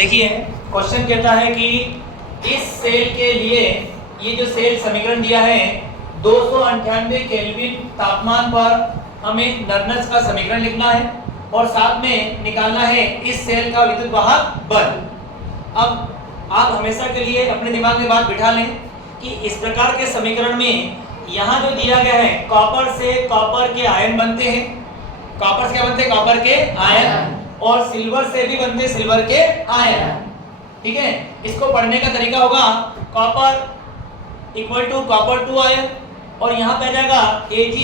देखिए क्वेश्चन कहता है कि इस सेल के लिए ये जो सेल समीकरण दिया है 298 केल्विन तापमान पर हमें नर्नस का समीकरण लिखना है और साथ में निकालना है इस सेल का विद्युत वाहक बल। अब आप हमेशा के लिए अपने दिमाग में बात बिठा लें कि इस प्रकार के समीकरण में यहाँ जो दिया गया है कॉपर से कॉपर के आयन बनते हैं, कॉपर से क्या बनते हैं, कॉपर के आयन, और सिल्वर से भी बनते हैं सिल्वर के आयन। ठीक है, इसको पढ़ने का तरीका होगा copper equal to copper 2 ion और यहाँ पे आ जाएगा Ag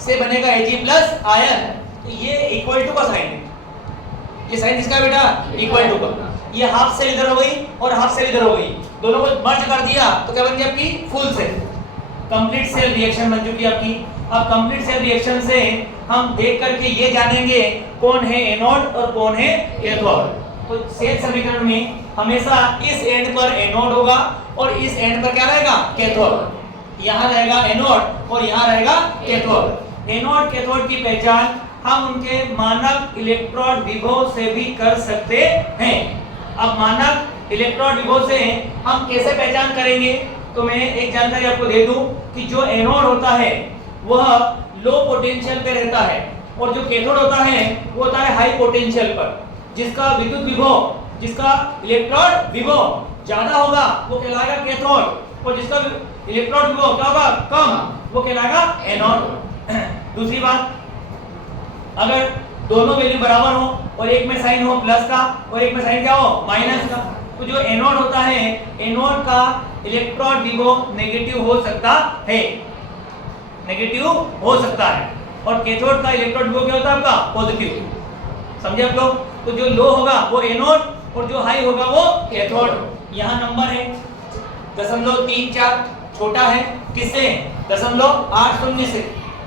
से बनेगा Ag प्लस आयन, तो ये इक्वल टू का साइन है, ये साइन किसका बेटा, इक्वल टू का। ये हाफ सेल इधर हो गई और हाफ सेल इधर हो गई, दोनों को मर्ज कर दिया तो क्या बन गई आपकी full cell, complete cell reaction बन चुकी आपकी। अब कंप्लीट सेल रिएक्शन से हम देख करके ये जानेंगे कौन है एनोड और कौन है कैथोड। तो सेल समीकरण में हमेशा इस एंड पर एनोड होगा और इस एंड पर क्या रहेगा, कैथोड। यहाँ रहेगा एनोड और यहाँ रहेगा कैथोड। एनोड कैथोड की पहचान हम उनके मानक इलेक्ट्रोड विभव से भी कर सकते हैं। अब मानक इलेक्ट्रोड विभव से हम कैसे पहचान करेंगे, तो मैं एक जानकारी आपको दे दूं कि जो एनोड होता है वह लो पोटेंशियल पे रहता है और जो कैथोड होता है वो होता है हाई पोटेंशियल पर। जिसका विद्युत विभव, जिसका इलेक्ट्रोड विभव ज्यादा होगा वो कहलाएगा कैथोड और जिसका इलेक्ट्रोड विभव क्या होगा, कम, वो कहलाएगा एनोड। दूसरी बात, अगर दोनों वैल्यू बराबर हो और एक में साइन हो प्लस का और एक में साइन क्या हो, माइनस का, तो जो एनोड होता है एनोड का इलेक्ट्रोड विभव नेगेटिव हो सकता है, नेगेटिव हो सकता है, और कैथोड का इलेक्ट्रोड विभव क्या होता है आपका, पॉजिटिव। समझे आप लोग। तो जो लो होगा वो एनोड और जो हाई होगा वो कैथोड। यहाँ नंबर है 0.34, छोटा है किससे, 0.80 से,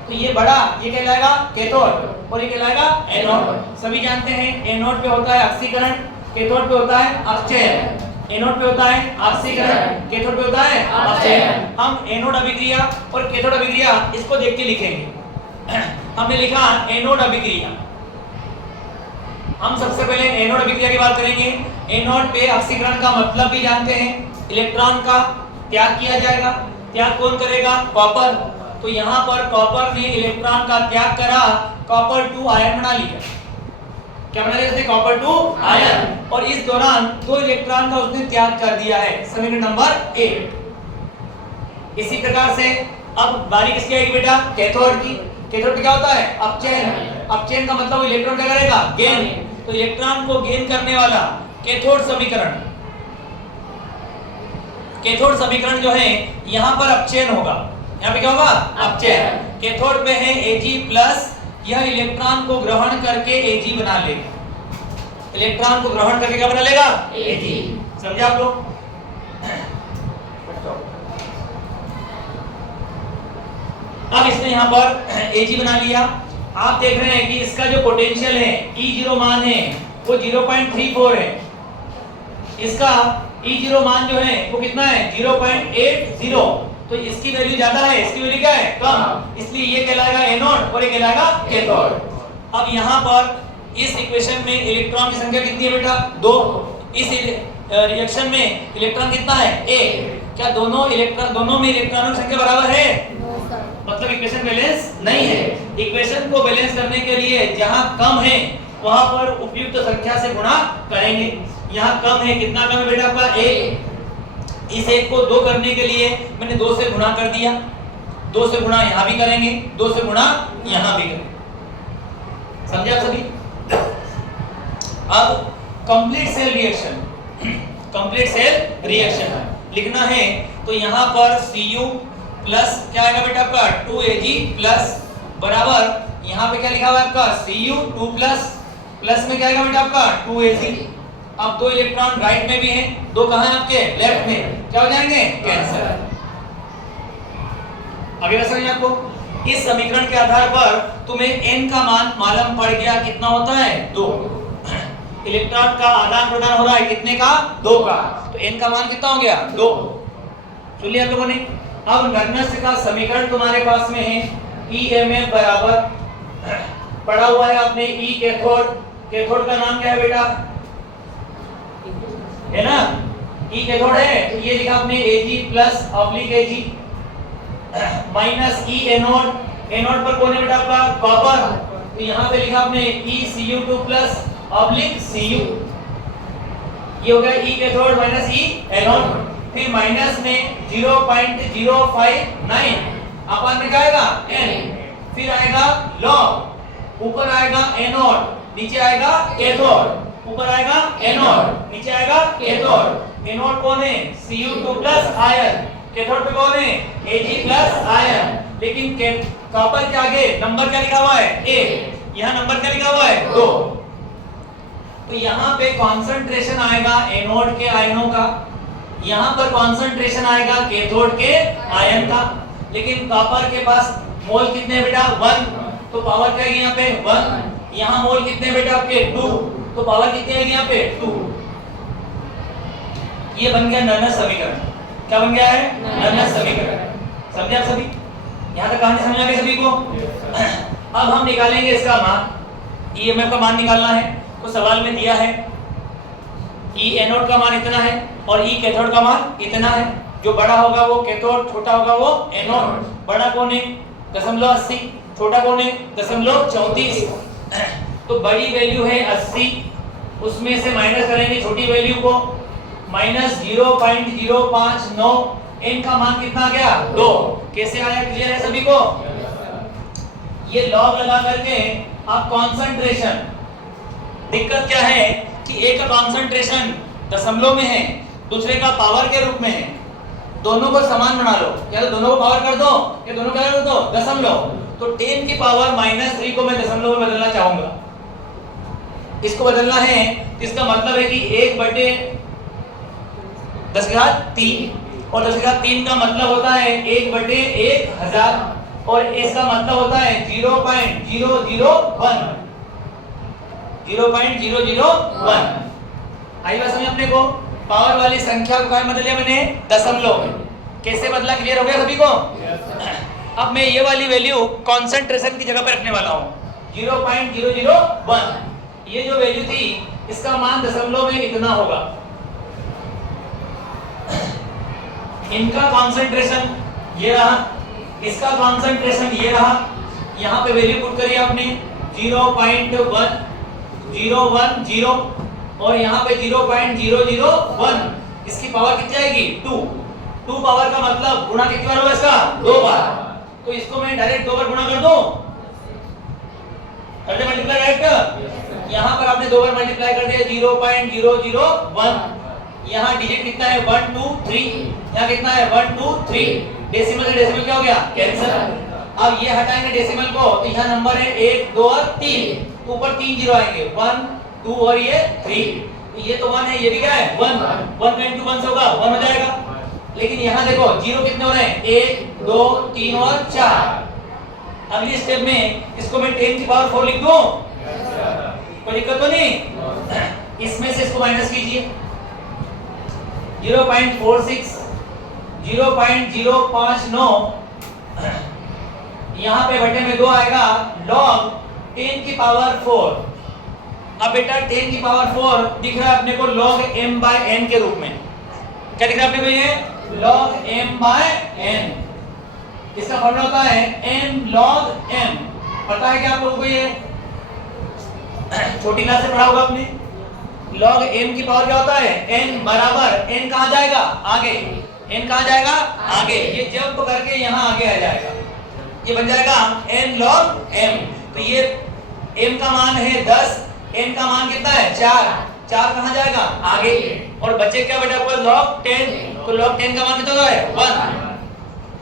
तो ये बड़ा, ये कहलाएगा कैथोड और ये कहलाएगा एनोड। सभी जानते हैं एनोड पे होता है ऑक्सीकरण, कैथोड पे होता है अपचयन। एनोड पे होता है ऑक्सीकरण, कैथोड पे होता है अपचयन। हम एनोड अभिक्रिया और कैथोड अभिक्रिया इसको देख के लिखेंगे। हमने लिखा एनोड अभिक्रिया, हम सबसे पहले एनोड अभिक्रिया की बात करेंगे। एनोड पे ऑक्सीकरण का मतलब भी जानते हैं, इलेक्ट्रॉन का त्याग किया जाएगा। त्याग कौन करेगा, कॉपर। तो यहाँ पर कॉपर ने इलेक्ट्रॉन का त्याग करा, कॉपर 2 आयन बना लिया। क्या बना लिया, कॉपर 2 आयन, और इस दौरान 2 इलेक्ट्रॉन का उसने त्याग कर दिया है, समीकरण नंबर 8। इसी प्रकार से अब बारी किसकी आएगी बेटा, कैथोड की। कैथोड क्या होता है, अपचयन। अपचयन का मतलब इलेक्ट्रॉन क्या करेगा, गेन। तो इलेक्ट्रॉन को गेन करने वाला कैथोड समीकरण, कैथोड समीकरण जो है यहाँ पर अपचयन होगा। यहाँ पे क्या होगा, अपचयन। कैथोड पे है Ag+, यह इलेक्ट्रॉन को ग्रहण करके Ag बना लेगा। इलेक्ट्रॉन को ग्रहण करके क्या बना लेगा, Ag। समझे आप लोग। अब इसने यहाँ पर Ag बना लिया। आप देख रहे हैं कि इसका जो पोटेंशियल है E0 मान है वो 0.34 है, इसका E0 मान जो है वो कितना है, 0.80। तो इसकी वैल्यू ज्यादा है, इसकी वैल्यू क्या है, कम, इसलिए ये कहलाएगा एनोड और ये कहलाएगा कैथोड। अब यहाँ पर इस इक्वेशन में इलेक्ट्रॉन की संख्या कितनी है बेटा, 2। इस रिएक्शन में इलेक्ट्रॉन कितना है, 1। क्या दोनों में इलेक्ट्रॉनों की संख्या बराबर है, मतलब इक्वेशन बैलेंस नहीं है। इक्वेशन को बैलेंस करने के लिए जहां कम है वहां पर उपयुक्त संख्या से गुणा करेंगे। यहाँ कम है, कितना कम है बेटा आपका, 1। इस 1 को 2 करने के लिए मैंने 2 से गुणा कर दिया, 2 से गुणा यहाँ भी करेंगे, 2 से गुणा यहाँ भी करेंगे। समझे आप सभी। अब complete cell reaction, complete cell reaction लिखना है तो यहाँ पर Cu प्लस क्या आएगा बेटा आपका 2Ag+ बराबर यहाँ पे क्या लिखा हुआ है आपका Cu 2+, प्लस में क्या आएगा बेटा आपका 2Ag। अब 2 इलेक्ट्रॉन राइट में भी हैं, 2 कहाँ हैं आपके, लेफ्ट में, क्या हो जाएंगे, कैंसिल। आगे बात समझिए आपको। इस समीकरण के आधार पर तुम्हें n का मान मालूम पड़ गया, कितना होता है, 2। इलेक्ट्रॉन का आदान प्रदान हो रहा है कितने का, 2 का, तो n का मान कितना हो गया, 2। सुन लिया आप लोगों ने। अब नर्नस का समीकरण तुम्हारे पास में है, EMF बराबर पढ़ा हुआ है आपने, E कैथोड, कैथोड का नाम क्या है बेटा, है ना, ई कैथोड है तो ये लिखा आपने Ag plus oblique Ag minus E anode, anode पर कौन है बेटा आपका कॉपर, तो यहाँ पे लिखा आपने ECU2 प्लस ऑब्लिक Cu, ये हो गया ई कैथोड माइनस ई एनोड, फिर माइनस में 0.059 अपन में क्या आएगा n, फिर आएगा लॉग, ऊपर आएगा एनोड, नीचे आएगा कैथोड, ऊपर आएगा एनोड, नीचे आएगा कैथोड। एनोड कौन है Cu2 प्लस आयन, कैथोड पे कौन है Ag प्लस आयन, लेकिन कॉपर के आगे नंबर क्या लिखा हुआ है A, यहाँ नंबर क्या लिखा हुआ है 2, तो यहाँ पे कॉन्सेंट्रेशन आएगा एनोड के आयनों का, यहाँ पर कॉन्सेंट्रेशन आएगा कैथोड के आयन का, लेकिन कॉपर के पास मोल कितने हैं बेटा 1, तो पावर क्या है यहाँ पे 1, यहाँ मोल कितने हैं बेटा आपके 2, तो पावर कितनी आएगी यहाँ पे 2। ये बन गया नर्नस समीकरण, क्या बन गया है नर्नस समीकरण, समझे आप सभी, यहाँ तक कहानी समझ आ गई सभी को। अब हम निकालेंगे इसका मान, ईएमएफ का मान निकालना है, तो सवाल में दिया है ई एनोड का मान इतना है और ई कैथोड का मान इतना है, जो बड़ा होगा वो कैथोड, छोटा होगा वो एनोड, बड़ा कौन है 0.80, छोटा कौन है 0.34, तो बड़ी वैल्यू है 80, उसमें से माइनस करेंगे छोटी वैल्यू को, माइनस 0.059, n का मान कितना आ गया 2, कैसे आया क्लियर है सभी को, ये लॉग लगा करके आप कॉन्सेंट्रेशन, दिक्कत क्या है कि एक का कॉन्सेंट्रेशन दशमलव में है, दूसरे का पावर के रूप में है, दोनों को समान बना लो, या तो दोनों को पावर कर दो या दोनों क्या कर दो दशमलव, तो 10 की पावर -3 को मैं दशमलव में बदलना चाहूंगा, इसको बदलना है, इसका मतलब है कि 1/10⁻³ और 10⁻³ का मतलब होता है 1/1000 और इसका मतलब होता है 0.001, 0.001। आई बात समझ अपने को, पावर वाली संख्या को क्या बदल दिया मैंने दशमलव में, कैसे बदला क्लियर हो गया सभी को। अब मैं ये वाली वैल्यू कंसंट्रेशन की जगह पर रखने वाला हूँ 0.001, ये जो वैल्यू थी इसका मान दशमलव में इतना होगा, इनका कंसंट्रेशन ये रहा, इसका कंसंट्रेशन ये रहा, यहाँ पे वैल्यू पुट करिए आपने 0.1010 और यहाँ पे 0.001, इसकी पावर कितनी आएगी 2 पावर का मतलब गुणा कितनी बार होगा इसका 2 बार, तो इसको मैं डायरेक्ट 2 बार गुणा कर दूं, कर दे मल्टीप्लाई डायरेक्ट, यहाँ पर आपने 2 बार मल्टीप्लाई कर दिया 0.001, यहाँ डिजिट कितना है 1 2 3, यहाँ कितना है 1 2 3, डेसिमल से डेसिमल क्या हो गया कैंसिल, अब ये हटाएंगे डेसिमल को तो यहाँ नंबर है 1 2 और 3, तो ऊपर 3 जीरो आएंगे 1 2 और ये 3, ये तो 1 है, ये भी क्या है 1 1 का इंटू 1 से होगा 1 हो जाएगा, लेकिन यहाँ देखो जीरो कितने हो रहे हैं 1 2 3 और 4, अगली स्टेप में इसको मैं 10 की पावर 4 लिख दूं, कोई दिक्कत तो नहीं, इसमें से इसको माइनस कीजिए 0.46 0.059, यहाँ पे बटे में 2 आएगा log 10 की पावर 4, अब बेटा 10 की पावर 4 दिख रहा है अपने को log m/n के रूप में, क्या दिख रहा है अपने को ये log m/n, इसका फॉर्मूला होता है n log m, पता है क्या आप लोगों को, ये छोटी क्लास से पढ़ा होगा आपने, log m की पावर क्या होता है n बराबर, n कहाँ जाएगा आगे, n कहाँ जाएगा आगे, ये जंप करके यहाँ आगे आ जाएगा, ये बन जाएगा n log m, तो ये m का मान है 10, n का मान कितना है 4 कहाँ जाएगा आगे, और बचे क्या बेटा आपका log 10, तो log 10 का मान कितना होगा 1,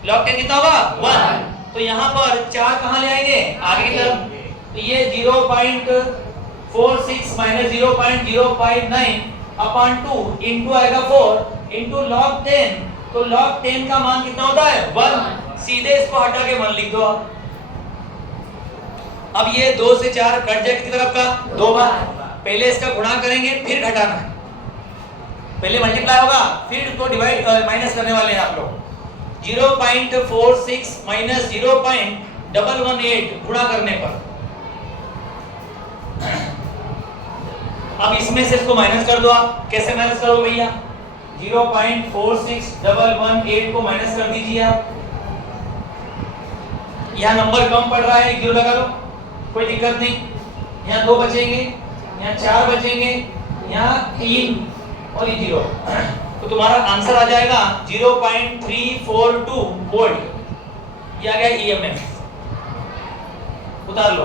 log 10 कितना होगा 1, तो यहाँ पर 4 कहाँ ले आएंगे आगे की तरफ, तो ये 0.46 माइनस 0.059 अपॉन 2 इंटू आएगा 4 इंटू log 10, तो log 10 का मान कितना होता है 1, सीधे इसको हटा के 1 लिख दो आप। अब ये 2 से 4 कट जाए कितनी तरफ का 2 बार, पहले इसका गुणा करेंगे फिर घटाना है, पहले मल्टीप्लाई होगा फिर इसको डिवाइड माइनस करने वाले हैं आप लोग, 0.46 माइनस 0.118 गुणा करने पर अब इसमें से इसको माइनस कर दो। आप कैसे माइनस करोगे भैया? 0.46118 को माइनस कर दीजिए आप। यहाँ नंबर कम पड़ रहा है, 1 जीरो लगा लो, कोई दिक्कत नहीं। यहाँ 2 बचेंगे, यहाँ 4 बचेंगे, यहाँ 3 और ये 0, तो तुम्हारा आंसर आ जाएगा 0.342 वोल्ट। ये आ गया ईएमएफ। उतार लो।